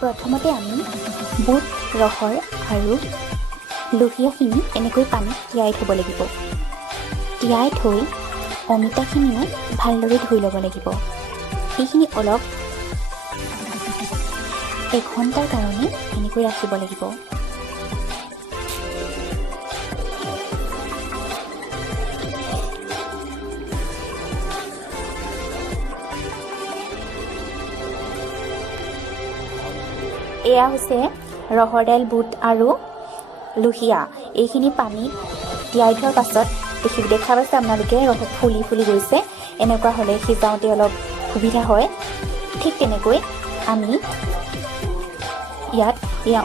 প্ৰথমতে আমি বুট ৰহৰ আৰু লুহিয়াখিনি এনেকৈ পানীত তিয়াই থ'ব লাগিব। তিয়াই থৈ অমিতাখিনিও ভালদৰে ধুই ল'ব লাগিব। এইখিনি অলপ 1 ঘণ্টাৰ কাৰণে এনেকৈ ৰাখিব লাগিব। এয়া হৈছে ৰহৰ দাইল, বুট আৰু লুহিয়া। এইখিনি পানীত তিয়াই থোৱাৰ পাছত দেখা পাইছে আপোনালোকে ৰহ ফুলি ফুলি গৈছে। এনেকুৱা হ'লে সিজাওঁতে অলপ সুবিধা হয়। ঠিক তেনেকৈ আমি ইয়াত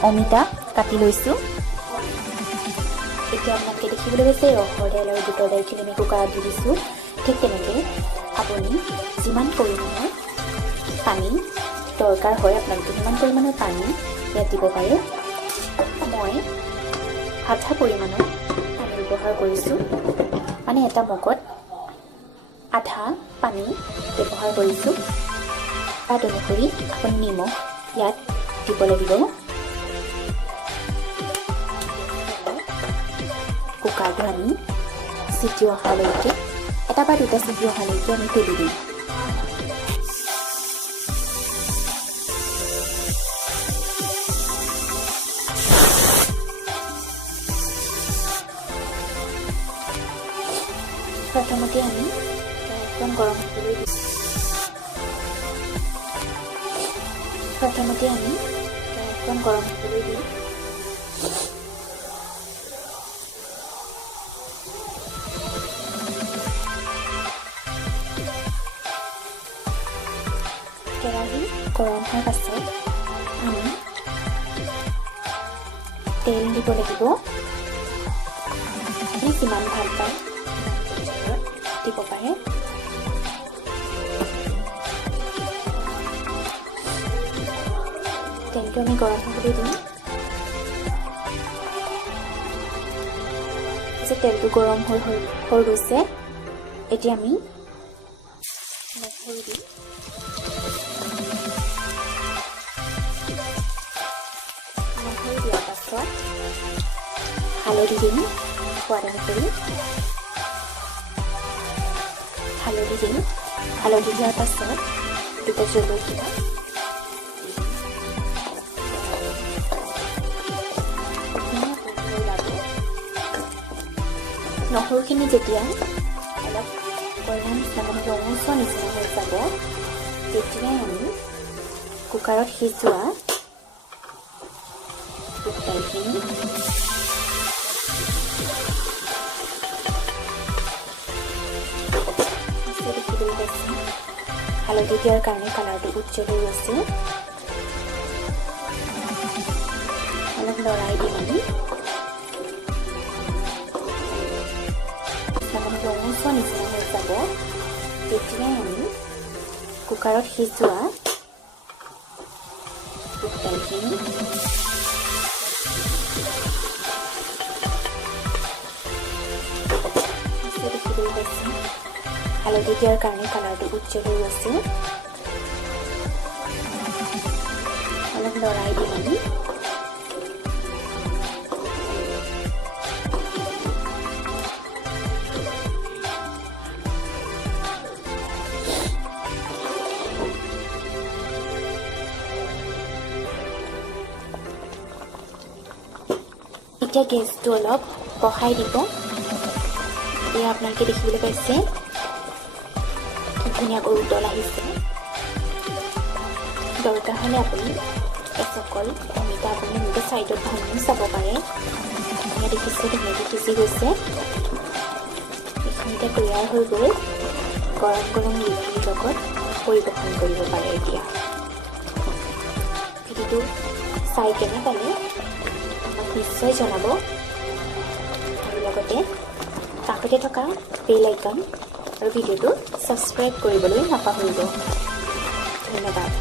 অমিতা কাটি লৈছোঁ। এতিয়া আপোনালোকে দেখিবলৈ পাইছে ৰহৰ দাইল আৰু বুটৰ দাইলখিনি আমি কুকাৰত দি দিছোঁ। ঠিক তেনেকৈ আপুনি যিমান পৰিমাণৰ পানী দৰকাৰ হয় আপোনালোকে সিমান পৰিমাণৰ পানী ইয়াত দিব পাৰে। মই আধা পৰিমাণৰ পানী ব্যৱহাৰ কৰিছোঁ, মানে এটা মগত আধা পানী ব্যৱহাৰ কৰিছোঁ। তাত অনুসৰি আপুনি নিমখ ইয়াত দিব লাগিব। কুকাৰটো আমি চিটি অহালৈকে, এটা বা দুটা চিটি অহালৈকে আমি তুলি দিম। প্ৰথমতে আমি কেৰাহীখন গৰম হ'বলৈ দিম। কেৰাহী গৰম হোৱাৰ পাছত আমি তেল দিব লাগিব। আপুনি যিমান ভাল পায় দিব পাৰে। তেলটো আমি গৰম হ'বলৈ দিম। তেলটো গৰম হৈ গৈছে। এতিয়া আমি নহৰু দিম। নহৰু দিয়াৰ পাছত হালধি দিম সোৱাদ অনুসৰি। হালধি দিয়াৰ পাছত দুটা জলকীয়া, নহৰুখিনি যেতিয়া অলপ কলা নিচিনা মানে ৰঙচুৱা নিচিনা হৈ যাব, তেতিয়াই আমি কুকাৰত সিজোৱা বুট দাইলখিনি দেখিবলৈ পাইছে। হালধি দিয়াৰ কাৰণে কালাৰটো উজ্জ্বল হৈ গৈছে। অলপ লৰাই দিম আমি। ৰঙচুৱা নিচিনা হৈ যাব, তেতিয়াই আমি কুকাৰত সিজোৱা বুট দাইলখিনি দেখিবলৈ পাইছে। হালধি দিয়াৰ কাৰণে কালাৰটো উজ্জ্বল হৈ গৈছে। অলপ লৰাই দিম আমি। এতিয়া গেছটো অলপ বঢ়াই দিব। এয়া আপোনালোকে দেখিবলৈ পাইছে কি ধুনীয়াকৈ উতল আহিছে। দৰকাৰ হ'লে আপুনি এচকল অমিতা আপুনি এনেকৈ ছাইডত ভাঙি চাব পাৰে। এয়া দেখিছে ধুনীয়াকৈ সিজি গৈছে। এইখিনি এতিয়া তৈয়াৰ হৈ গ'ল। গৰম গৰম ৰুটিৰ লগত পৰিৱেশন কৰিব পাৰে। এতিয়া ভিডিঅ'টো চাই কেনে পালে নিশ্চয় জনাব, আৰু লগতে কাষতে থকা বেল আইকন আৰু ভিডিঅ'টো ছাবস্ক্ৰাইব কৰিবলৈ নাপাহৰিব। ধন্যবাদ।